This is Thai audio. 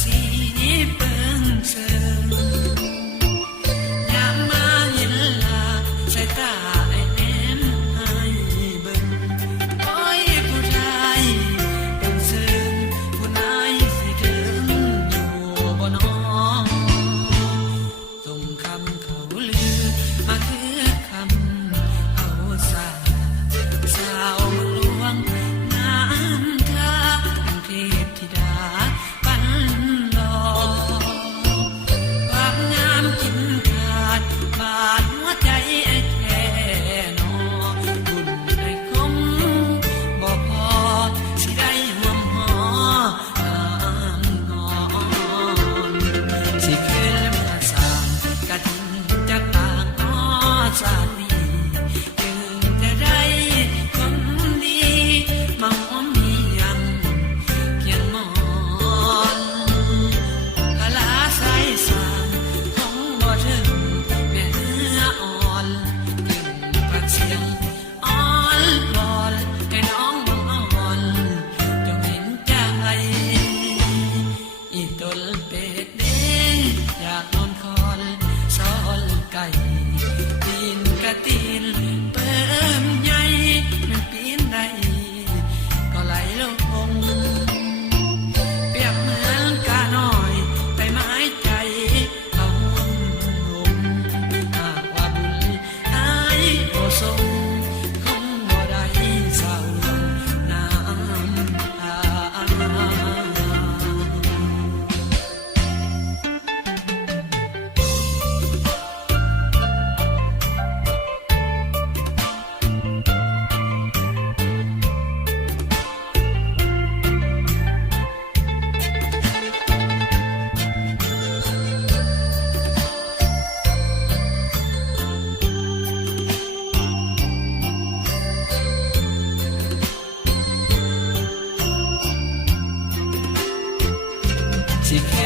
สีเปิงเชิงยามมาเห็นลาใส่ตาไอ้แนมให้เบิ่งโอ้ยผู้ชายเป็นเชิงผู้นายสิถึงอยู่บ่น้องตรงคำเขาลือมาคือคำเอาสาสาวเมืองหลวงน้ำท่าเป็นเทพธิดาปันดอกความงามกินขาดบาดหัวใจไอ้แท้นอบุญไอ้คงบ่พอสิได้ห่วมหอน้ำหอมสิคืนเมื่อสางกะทินจากปากนอสาดนี้จึงจะได้คนดีมาหอมมียังเพียงมอนกะลาใสสางคงบ่ถึงแม่เนื้ออ่อนถึงปักเสียงอ่อนวอนให้น้องบังอ่อนจงเห็นใจอีตนเป็ดเด้อยากนอนคอนซอนไก่ตีนกะตีนเปิมใหญ่มันปีนได้ก็ไหลลงเปรียบเหมือนกาน้อยใบไม้ใจเอาห่วงลมหากว่าบุญอายบ่ทรงคงบ่ได้เศร้าน้ำตาสิแค่